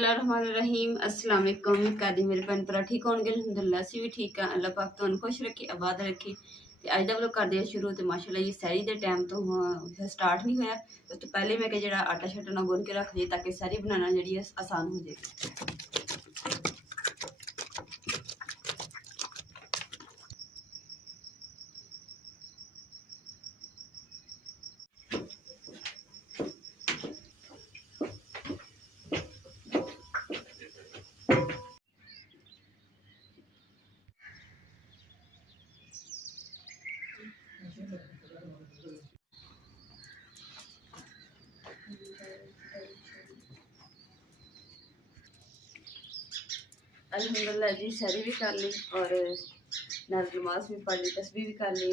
बिस्मिल्लाहिर्रहमानिर्रहीम अस्सलाम वालेकुम। कहदी मेरे भैन भरा ठीक होंगे? अल्हम्दुलिल्लाह असीं भी ठीक हाँ। अल्लाह पाक तुहानूं खुश रखे, आबाद रखे। ते अज दा व्लॉग करदे शुरू। तो माशाअल्लाह जी सैरी दे टाइम तो स्टार्ट नहीं होया। उस तो पहले मैं जेह्ड़ा आटा शाटा ना गुन के रख दिए ताकि सैरी बनाना जेह्ड़ी आसान हो जाए। अल्हम्दुलिल्लाह जी सैरी भी कर ली और नमाज भी पढ़ ली, तस्बीह भी कर ली।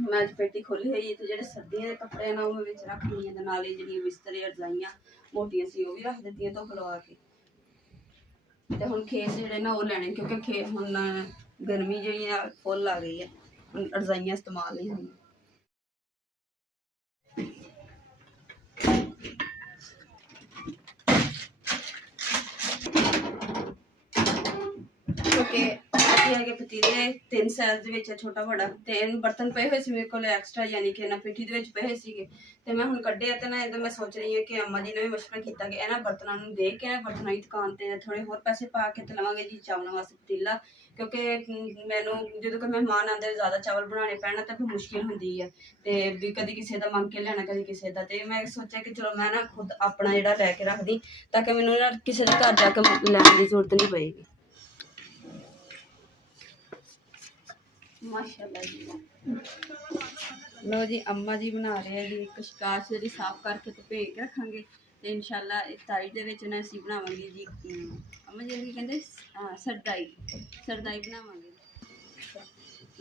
मैं अज पेटी खोली हुई है। तो जो सर्दियों के कपड़े ना वो रख ली है। नाल ही जी बिस्तरे रजाइयां मोटियां सी वो भी रख दी धुप लवा के। तो हुण खेस जोड़े ना वो लैने क्योंकि हुण गर्मी जी फुल आ गई है। हुण रजाइयां इस्तेमाल नहीं होंगी। क्योंकि है पतीले 3 साइज छोटा बड़ा तो बर्तन पे हुए मेरे को एक्सट्रा यानी कि पिठी पे तो मैं हूँ कड्ढे तो ना मैं सोच रही हूँ कि अम्मा जी ने भी मशवरा किया कि इन्होंने बर्तनों देख के बर्तनों की दुकान पर थोड़े होर पैसे पा के लवांगे जी चावलों वास्ते पतीला। क्योंकि मैनू जो कोई मेहमान आते ज़्यादा चावल बनाने पैण तो फिर मुश्किल होंगी है। तो भी कभी किसी का मंग के लेना कभी किसी का। तो मैं सोचा कि चलो मैं ना खुद अपना जोड़ा लैके रख दी ताकि मैनू ना किसी के घर जाके लैने की जरूरत नहीं पेगी। माशाल्लाह जी लो जी अम्मा जी बना रहे हैं जी कशकाश जी साफ करके तो भेज के रखांगे। तो इंशाल्लाह इस तारीख के ना असीं बनावांगे जी अम्मा जी कहते सरदाई सरदाई बनावांगे।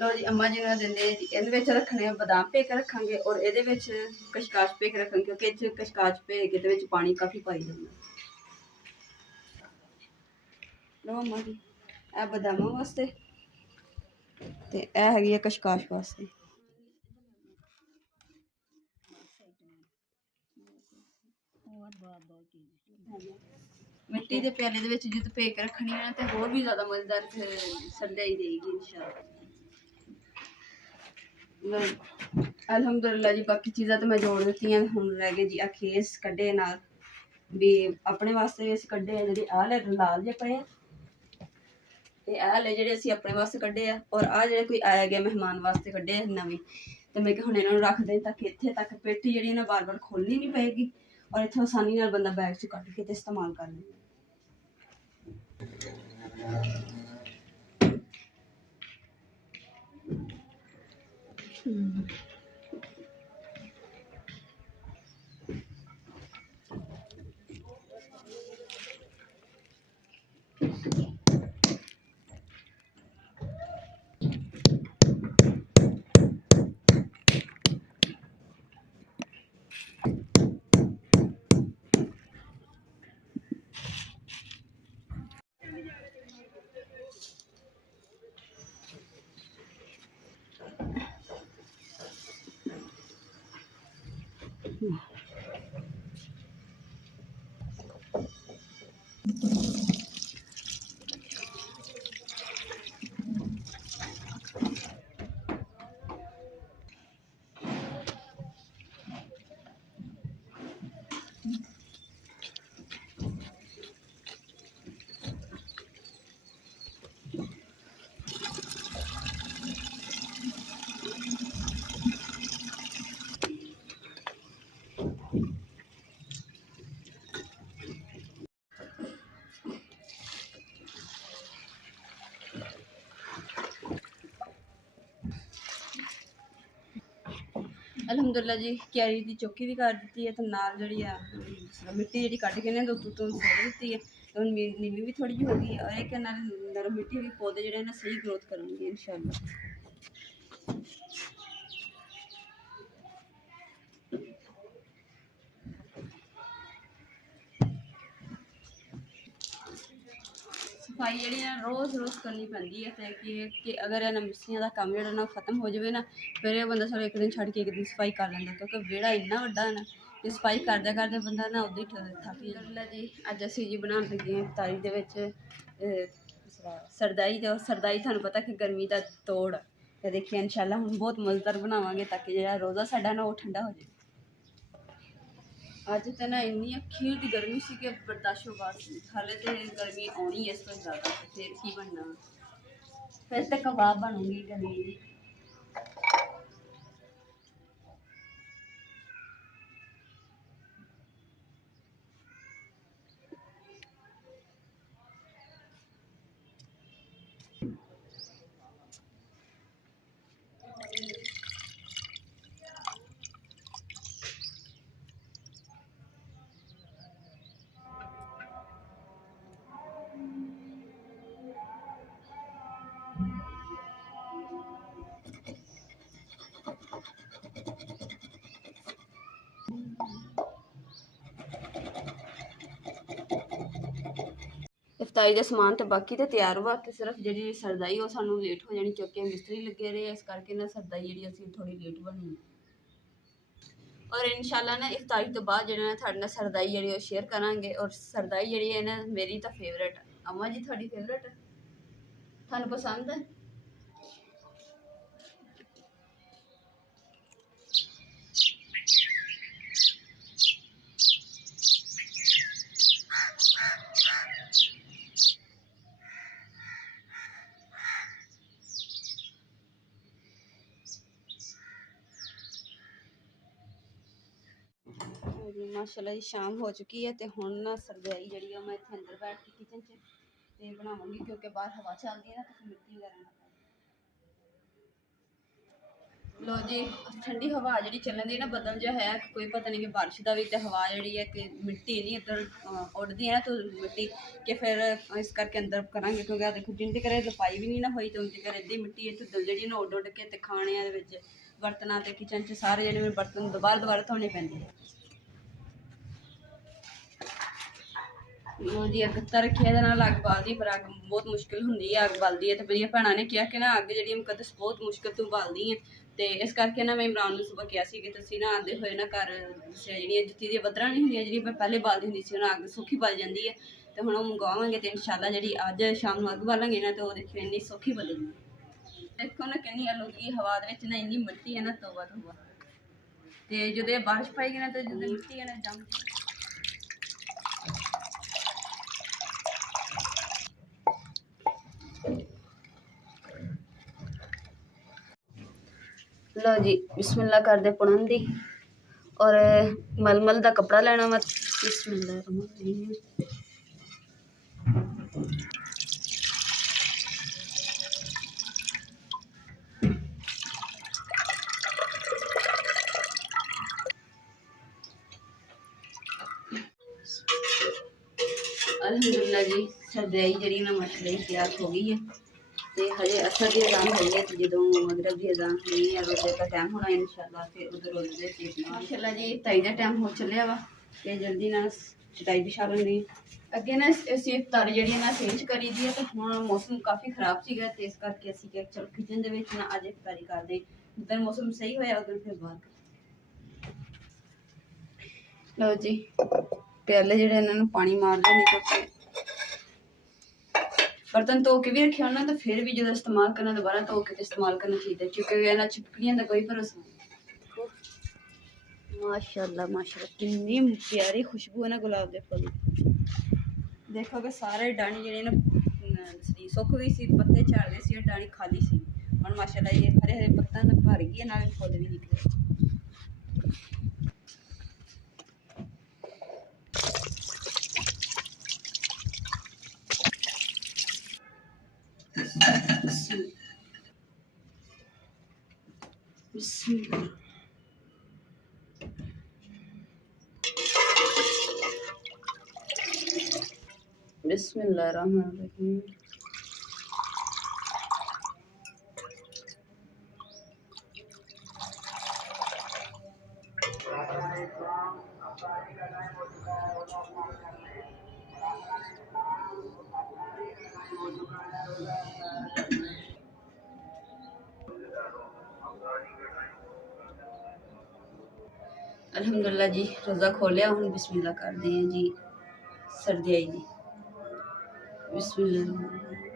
लो जी अम्मा जी ने देंगे जी इहदे रखने बादाम भे के रखांगे और ये कशकाश भे के रखांगे क्योंकि कशकाश भे के पानी काफ़ी पाई जाना। लो अम्मा जी ए बादामों वास्ते ते यह हैगी है कशकाश वास्ते। मिट्टी के प्याले जो भे के रखनी है तो होर भी ज़्यादा मज़ेदार सरदाई देगी इंशाअल्लाह। अल्हम्दुलिल्लाह जी बाकी चीज़ां तो मैं जोड़ दी हुण रह गए जी खेस कड्ढे नाल भी अपने वास्ते भी असीं कड्ढे जी आह लाल जे पे आले जे असीं अपने वास्ते कड्ढे और आ जो कोई आया गया मेहमान वास्ते कड्ढे नवीं। तो मैं हुण इन्हां नूं रख दें ताकि इत्थे तक पेटी जी ना बार बार खोलनी नहीं पेगी और इत्थे आसानी नाल बंदा बैग च कड्ढ के इस्तेमाल कर ले। ਅਲਹਮਦੁਲਿਲਾ ਜੀ ਕਿਆਰੀ ਦੀ ਚੌਕੀ ਵੀ ਕਰ ਦਿੱਤੀ ਹੈ ਤੇ ਨਾਲ ਜਿਹੜੀ ਆ ਮਿੱਟੀ ਜਿਹੜੀ ਕੱਢ ਕੇ ਨੇ ਦੁੱਧ ਤੋਂ ਸੁੱਟ ਦਿੱਤੀ ਹੈ ਤੇ ਹੁਣ ਨੀਵੀਂ ਵੀ ਥੋੜੀ ਜਿਹੀ ਹੋ ਗਈ ਹੈ। ਇਹ ਕਿ ਨਾਲ ਨਰਮ ਮਿੱਟੀ ਵੀ ਪੌਦੇ ਜਿਹੜੇ ਨੇ ਸਹੀ ਗਰੋਥ ਕਰਨਗੇ ਇਨਸ਼ਾਅੱਲਾ। ਸਫਾਈ ਜਿਹੜੀ ਨਾ ਰੋਜ਼ ਕਰਨੀ ਪੈਂਦੀ ਹੈ ਤੇ ਕਿ ਅਗਰ ਇਹਨਾਂ ਮਿਸਤਰੀਆਂ ਦਾ ਕੰਮ ਜਿਹੜਾ ਨਾ ਖਤਮ ਹੋ ਜਾਵੇ ਨਾ ਫਿਰ ਇਹ ਬੰਦਾ ਚਲੋ ਇੱਕ ਦਿਨ ਛੱਡ ਕੇ ਇੱਕ ਦਿਨ ਸਫਾਈ ਕਰ ਲੈਂਦਾ ਕਿਉਂਕਿ ਵਿਹੜਾ ਇੰਨਾ ਵੱਡਾ ਹੈ ਨਾ ਕਿ ਸਫਾਈ ਕਰਦੇ ਬੰਦਾ ਨਾ ਉਦੋਂ ਹੀ ਥੱਕ ਜਾਂਦਾ ਜੀ। ਅੱਜ ਅਸੀਂ ਜੀ ਬਣਾਉਣ ਲੱਗੇ ਹਾਂ ਤਾਰੀ ਦੇ ਵਿੱਚ ਸਰਦਾਈ ਤੇ ਸਰਦਾਈ ਤੁਹਾਨੂੰ ਪਤਾ ਕਿ ਗਰਮੀ ਦਾ ਤੋੜ ਤੇ ਦੇਖੀਏ ਇਨਸ਼ਾਅੱਲਾ ਹੁਣ ਬਹੁਤ ਮਜ਼ੇਦਾਰ ਬਣਾਵਾਂਗੇ ਤਾਂ ਕਿ ਜਿਹੜਾ ਰੋਜ਼ਾ ਸਾਡਾ ਨਾ ਉਹ ਠੰਡਾ ਹੋ ਜਾਵੇ। ਅੱਜ ਤਾਂ ਨਾ ਇੰਨੀ ਅਖੀਰ ਦੀ ਗਰਮੀ ਸੀ ਕਿ ਬਰਦਾਸ਼ਤ ਬਾਹਰ ਸੀ। ਹਾਲੇ ਤੇ ਗਰਮੀ ਆਉਣੀ ਹੈ ਇਸ ਤੋਂ ਜ਼ਿਆਦਾ ਤੇ ਫਿਰ ਕੀ ਬਣਨਾ, ਫਿਰ ਤੇ ਕਬਾਬ ਬਣੂਗੀ ਗਰਮੀ ਦੀ। ਇਫਤਾਰੀ ਦਾ ਸਮਾਨ ਤਾਂ ਬਾਕੀ ਤਾਂ ਤਿਆਰ ਵਾ ਤੇ ਸਿਰਫ ਜਿਹੜੀ ਸਰਦਾਈ ਉਹ ਸਾਨੂੰ ਲੇਟ ਹੋ ਜਾਣੀ ਕਿਉਂਕਿ ਮਿਸਤਰੀ ਲੱਗੇ ਰਹੇ ਇਸ ਕਰਕੇ ਨਾ ਸਰਦਾਈ ਜਿਹੜੀ ਅਸੀਂ ਥੋੜੀ ਲੇਟ ਬਣੀ। ਔਰ ਇਨਸ਼ਾਅੱਲਾ ਨਾ ਇਫਤਾਰੀ ਤੋਂ ਬਾਅਦ ਜਿਹੜਾ ਨਾ ਤੁਹਾਡੇ ਨਾਲ ਸਰਦਾਈ ਜਿਹੜੀ ਉਹ ਸ਼ੇਅਰ ਕਰਾਂਗੇ। ਔਰ ਸਰਦਾਈ ਜਿਹੜੀ ਹੈ ਨਾ ਮੇਰੀ ਤਾਂ ਫੇਵਰੇਟ। ਅਮਾ ਜੀ ਤੁਹਾਡੀ ਫੇਵਰੇਟ ਤੁਹਾਨੂੰ ਪਸੰਦ ਹੈ? माशाल्लाह जी शाम हो चुकी है तो हुण ना सरदाई जी मैं इतने अंदर बैठ के किचन से बनाऊँगी क्योंकि बाहर हवा चलती है ना तो मिट्टी वगैरह ना। लो जी ठंडी हवा जी चलन दी ना बदल जो है कोई पता नहीं कि बारिश का भी तो हवा जी है कि मिट्टी नहीं इधर उड़ती है ना तो मिट्टी के फिर इस करके अंदर करांगे क्योंकि देखो जिनके घरे लपाई भी नहीं ना हुई तो उनके घर इदा मिट्टी धुल जी ना उड के तो खाने बर्तनों के किचन च सारे जो बर्तन दोबारा धोने पैंदे है। जी अग ਤਾਂ ਰੱਖਿਆ ਇਹਦੇ ਨਾਲ ਅੱਗ ਬਾਲਦੀ ਪਰ ਅੱਗ ਬਹੁਤ ਮੁਸ਼ਕਿਲ ਹੁੰਦੀ ਹੈ। ਅੱਗ ਬਲਦੀ ਹੈ ਤੇ ਮੇਰੀਆਂ ਭੈਣਾਂ ਨੇ ਕਿਹਾ ਕਿ ਨਾ ਅੱਗ ਜਿਹੜੀ ਮੁਕੱਦਸ ਬਹੁਤ ਮੁਸ਼ਕਿਲ ਤੋਂ ਬਾਲਦੀ ਹੈ ਤੇ ਇਸ ਕਰਕੇ ਨਾ ਮੈਂ ਇਮਰਾਨ ਨੂੰ ਸੁਬਹ ਕਿਹਾ ਸੀ ਕਿ ਤੁਸੀਂ ਨਾ ਆਉਂਦੇ ਹੋਏ ਨਾ ਘਰ ਜਿਹੜੀਆਂ ਜੁੱਤੀ ਦੀਆਂ ਬੱਦਰਾਂ ਨਹੀਂ ਹੁੰਦੀਆਂ ਜਿਹੜੀ ਮੈਂ ਪਹਿਲੇ ਬਾਲਦੀ ਹੁੰਦੀ ਸੀ ਉਹਨਾਂ ਅੱਗ ਸੌਖੀ ਬਲ ਜਾਂਦੀ ਹੈ ਤੇ ਹੁਣ ਉਹ ਮੰਗਵਾਵਾਂਗੇ ਤੇ ਇਨਸ਼ਾਅੱਲਾ ਜਿਹੜੀ ਅੱਜ ਸ਼ਾਮ ਨੂੰ ਅੱਗ ਬਾਲਾਂਗੇ ਨਾ ਤੇ ਉਹ ਦੇਖਿਓ ਇੰਨੀ ਸੌਖੀ ਬਲੇਗੀ। ਦੇਖੋ ਨਾ ਕਿੰਨੀ ਆਲੂਗੀ ਹਵਾ ਦੇ ਵਿੱਚ ਨਾ ਇੰਨੀ ਮਿੱਟੀ ਹੈ ਨਾ ਤੋਬਾ ਤੇ ਜਦੋਂ ਬਾਰਿਸ਼ ਪਏਗੀ ਨਾ ਤੇ ਜਦੋਂ ਮਿੱਟੀ ਹੈ ਨਾ ਜੰਮ लो जी बिस्मिल्लाह कर दे पुणन दी और मलमल का कपड़ा लेना वा बिस्मिल्लाह अल्हम्दुलिल्लाह जी सरदाई जी ना मछली तैयार हो गई है ਤੇ ਹਜੇ ਅਸਰ ਦੀ ਅਜ਼ਾਨ ਹੋਈ ਹੈ ਤੇ ਜਦੋਂ ਮਗਰਬ ਦੀ ਅਜ਼ਾਨ ਹੋਣੀ ਹੈ ਰੋਜ਼ੇ ਦਾ ਟਾਈਮ ਹੋਣਾ ਇਨਸ਼ਾਅੱਲਾ ਤੇ ਉਧਰ ਰੋਜ਼ੇ ਦੇ ਚੀਜ਼ ਮਾਸ਼ਾਅੱਲਾ ਜੀ ਤਾਈ ਦਾ ਟਾਈਮ ਹੋ ਚੱਲਿਆ ਵਾ ਤੇ ਜਲਦੀ ਨਾਲ ਚਟਾਈ ਵਿਛਾ ਲੈਂਦੇ ਅੱਗੇ ਨਾ ਅਸੀਂ ਇਫਤਾਰੀ ਜਿਹੜੀ ਨਾ ਸੇਂਜ ਕਰੀ ਦੀ ਹੈ ਤੇ ਹੁਣ ਮੌਸਮ ਕਾਫੀ ਖਰਾਬ ਸੀਗਾ ਤੇ ਇਸ ਕਰਕੇ ਅਸੀਂ ਕਿਹਾ ਚਲੋ ਕਿਚਨ ਦੇ ਵਿੱਚ ਨਾ ਅੱਜ ਇਫਤਾਰੀ ਕਰਦੇ ਜਦੋਂ ਮੌਸਮ ਸਹੀ ਹੋਇਆ ਉਦੋਂ ਫਿਰ ਬਾਅਦ। ਲਓ ਜੀ ਪਿਆਲੇ ਜਿਹੜੇ ਇਹਨਾਂ ਨੂੰ ਪਾਣੀ ਮਾਰ ਲੈਣੇ ਕਿਉਂਕਿ बर्तन धो के भी रखे होना तो फिर भी जो इस्तेमाल करना दोबारा धो के इस्तेमाल करना चाहिए क्योंकि इन्होंने छिपकलियां का कोई भरोसा नहीं। माशाल्लाह माशाल्लाह कितनी प्यारी खुशबू है ना गुलाब के फुल देखो कि सारे डाणी जे ना सुख गई सी पत्ते झाड़ गए सी डाणी खाली सी और माशाल्लाह ये हरे हरे पत्ता ना भर गई ना फुल भी निकले। बिस्मिल्लाहिर्रहमानिर्रहीम। अल्हम्दुलिल्लाह जी रोज़ा खोलिया हुण बिस्मिल्लाह करदे हैं जी। सर्दी आई जी बिस्मिल्लाह।